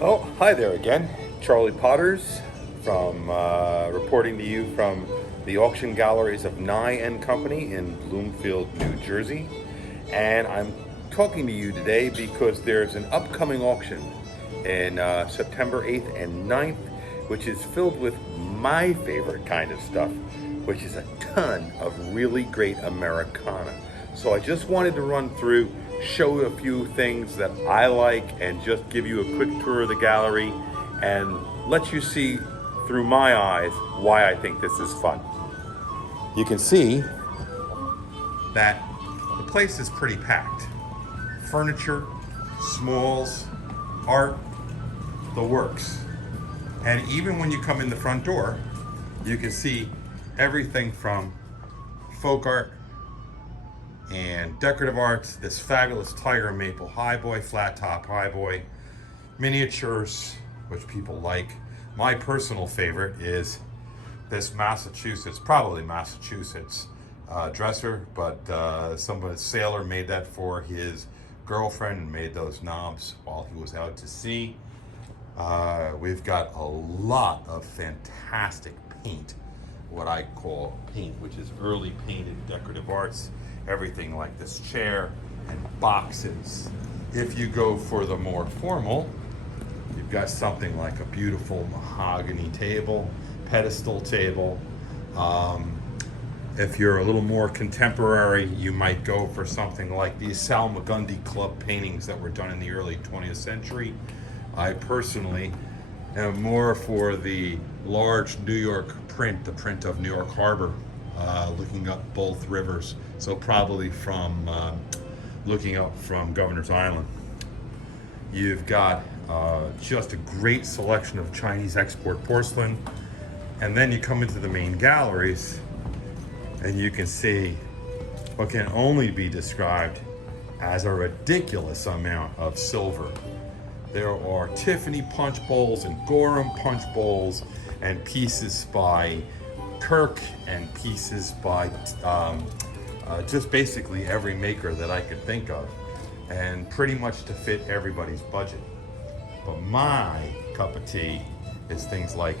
Oh, hi there again. Charlie Potters from reporting to you from the auction galleries of Nye and Company in Bloomfield, New Jersey. And I'm talking to you today because there's an upcoming auction in September 8th and 9th, which is filled with my favorite kind of stuff, which is a ton of really great Americana. So I just wanted to run through, show a few things that I like, and just give you a quick tour of the gallery and let you see through my eyes why I think this is fun. You can see that the place is pretty packed. Furniture, smalls, art, the works. And even when you come in the front door, you can see everything from folk art and decorative arts, this fabulous tiger maple highboy, flat top highboy, miniatures, which people like. My personal favorite is this Massachusetts, probably Massachusetts dresser, but somebody, sailor, made that for his girlfriend and made those knobs while he was out to sea. We've got a lot of fantastic paint, what I call paint, which is early painted decorative arts. Everything like this chair and boxes. If you go for the more formal, you've got something like a beautiful mahogany table, pedestal table. If you're a little more contemporary, you might go for something like these Salmagundi Club paintings that were done in the early 20th century. I personally am more for the large New York print, the print of New York Harbor, looking up both rivers. So probably from looking up from Governor's Island. You've got just a great selection of Chinese export porcelain. And then you come into the main galleries and you can see what can only be described as a ridiculous amount of silver. There are Tiffany punch bowls and Gorham punch bowls and pieces by Kirk and pieces by just basically every maker that I could think of, and pretty much to fit everybody's budget. But my cup of tea is things like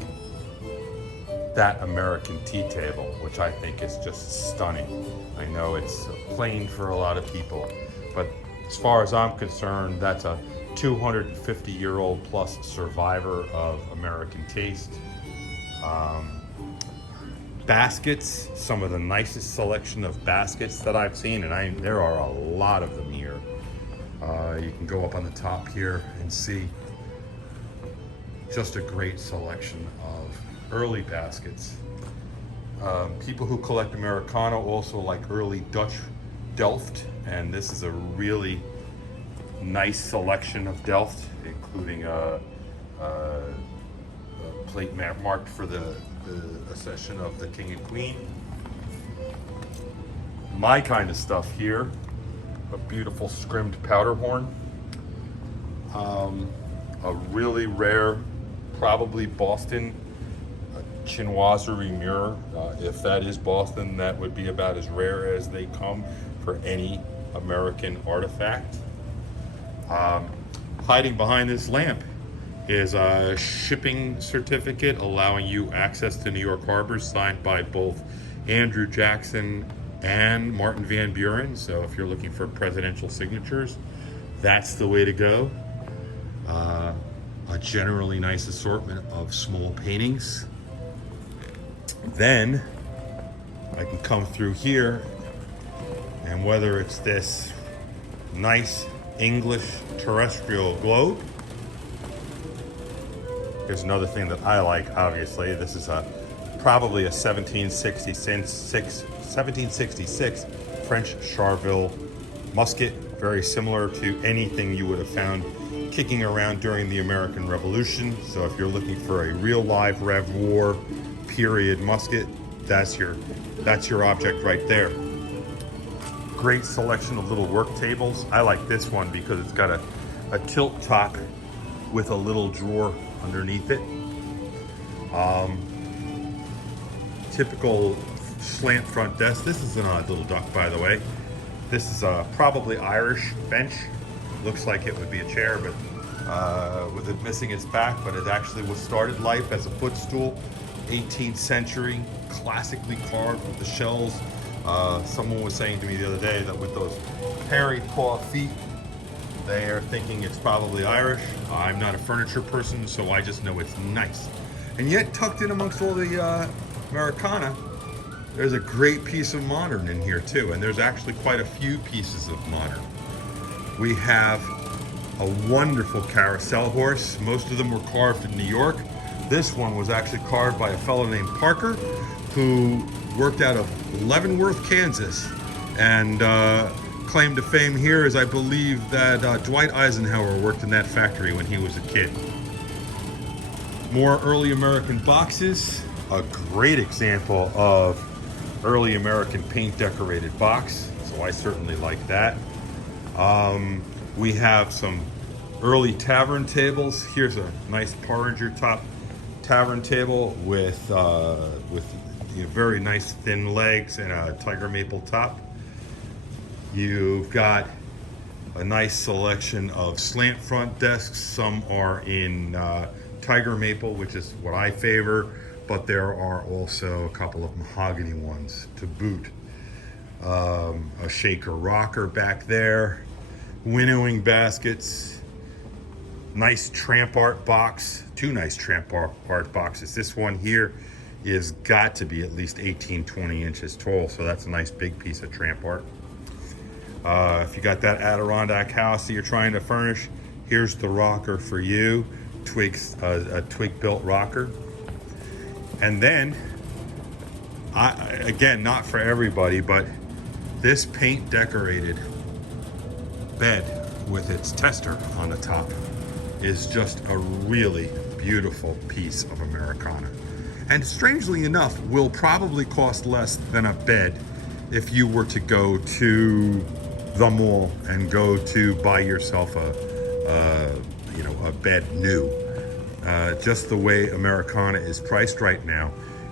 that American tea table, which I think is just stunning. I know it's plain for a lot of people, but as far as I'm concerned, that's a 250-year-old plus survivor of American taste. Baskets, some of the nicest selection of baskets that I've seen, and there are a lot of them here. You can go up on the top here and see just a great selection of early baskets. People who collect Americana also like early Dutch Delft, and this is a really nice selection of Delft, including a plate marked for the accession of the King and Queen. My kind of stuff here, a beautiful scrimmed powder horn, a really rare, probably Boston chinoiserie mirror. If that is Boston, that would be about as rare as they come for any American artifact. Hiding behind this lamp is a shipping certificate allowing you access to New York Harbor, signed by both Andrew Jackson and Martin Van Buren. So if you're looking for presidential signatures, that's the way to go. A generally nice assortment of small paintings. Then I can come through here, and whether it's this nice English terrestrial globe. Here's another thing that I like, obviously. This is probably a 1766 French Charleville musket, very similar to anything you would have found kicking around during the American Revolution. So if you're looking for a real live Rev War period musket, that's your object right there. Great selection of little work tables. I like this one because it's got a tilt top with a little drawer underneath it. Typical slant front desk. This is an odd little duck, by the way. This is probably Irish bench. Looks like it would be a chair, but with it missing its back, but it actually was started life as a footstool. 18th century, classically carved with the shells. Someone was saying to me the other day that with those hairy paw feet, they are thinking it's probably Irish. I'm not a furniture person, so I just know it's nice. And yet, tucked in amongst all the Americana, there's a great piece of modern in here too, and there's actually quite a few pieces of modern. We have a wonderful carousel horse. Most of them were carved in New York. This one was actually carved by a fellow named Parker, who worked out of Leavenworth, Kansas, and claim to fame here is I believe that Dwight Eisenhower worked in that factory when he was a kid. More early American boxes. A great example of early American paint decorated box, so I certainly like that. We have some early tavern tables. Here's a nice porringer top tavern table with very nice thin legs and a tiger maple top. You've got a nice selection of slant front desks. Some are in tiger maple, which is what I favor, but there are also a couple of mahogany ones to boot. A shaker rocker back there, winnowing baskets, nice tramp art box, two nice tramp art boxes. This one here is got to be at least 18-20 inches tall, so that's a nice big piece of tramp art. If you got that Adirondack house that you're trying to furnish, here's the rocker for you. A twig built rocker. And then, again, not for everybody, but this paint decorated bed with its tester on the top is just a really beautiful piece of Americana. And strangely enough, will probably cost less than a bed if you were to go to the mall and go to buy yourself a bed new. Just the way Americana is priced right now,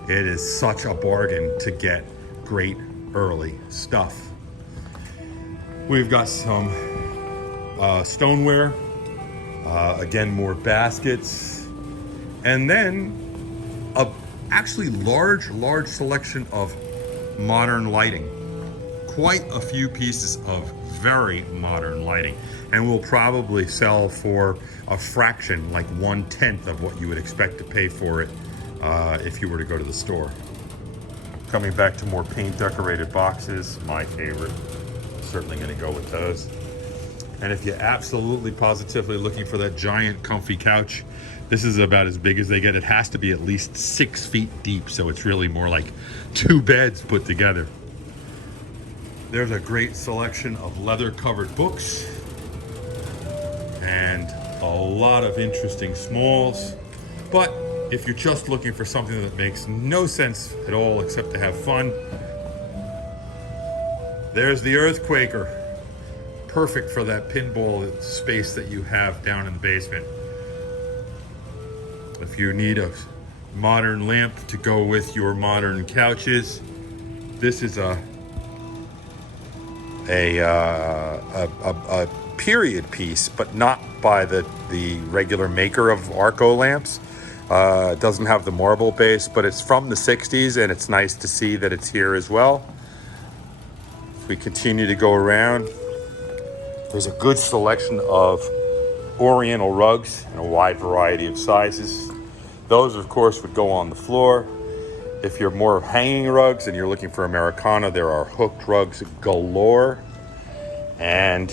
it is such a bargain to get great early stuff. We've got some stoneware, again, more baskets, and then a actually large selection of modern lighting. Quite a few pieces of very modern lighting, and will probably sell for a fraction, like 1/10 of what you would expect to pay for it if you were to go to the store. Coming back to more paint decorated boxes, my favorite. Certainly going to go with those. And if you're absolutely positively looking for that giant comfy couch, this is about as big as they get. It has to be at least 6 feet deep, so it's really more like 2 beds put together. There's a great selection of leather covered books and a lot of interesting smalls. But if you're just looking for something that makes no sense at all except to have fun, there's the Earthquaker. Perfect for that pinball space that you have down in the basement. If you need a modern lamp to go with your modern couches, this is a period piece, but not by the regular maker of Arco lamps. It doesn't have the marble base, but it's from the 60s, and it's nice to see that it's here as well. If we continue to go around, there's a good selection of Oriental rugs in a wide variety of sizes. Those, of course, would go on the floor. If you're more hanging rugs and you're looking for Americana, there are hooked rugs galore. And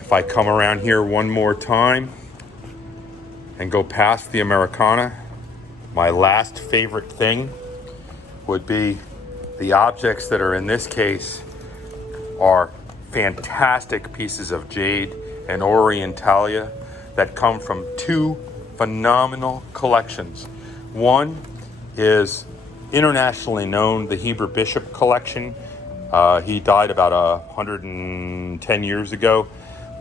if I come around here one more time and go past the Americana, my last favorite thing would be the objects that are in this case are fantastic pieces of jade and Orientalia that come from 2 phenomenal collections. One is internationally known, the Heber Bishop collection. He died about 110 years ago,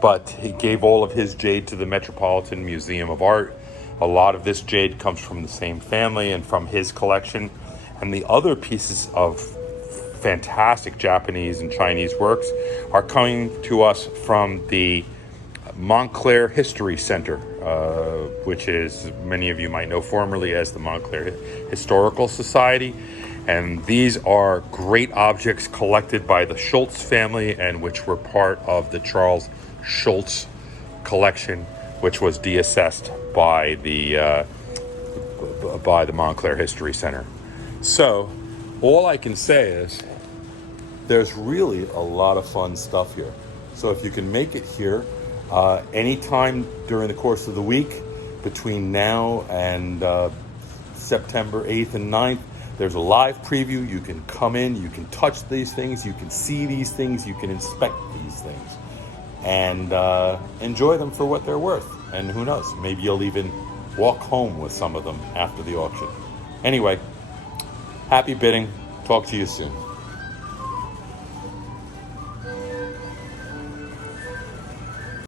but he gave all of his jade to the Metropolitan Museum of Art. A lot of this jade comes from the same family and from his collection. And the other pieces of fantastic Japanese and Chinese works are coming to us from the Montclair History Center, which is, many of you might know formerly as the Montclair Historical Society. And these are great objects collected by the Schultz family and which were part of the Charles Schultz collection, which was deassessed by the Montclair History Center. So all I can say is there's really a lot of fun stuff here. So if you can make it here anytime during the course of the week between now and September 8th and 9th, there's a live preview. You can come in, you can touch these things, you can see these things, you can inspect these things, and enjoy them for what they're worth. And who knows, maybe you'll even walk home with some of them after the auction. Anyway, happy bidding. Talk to you soon.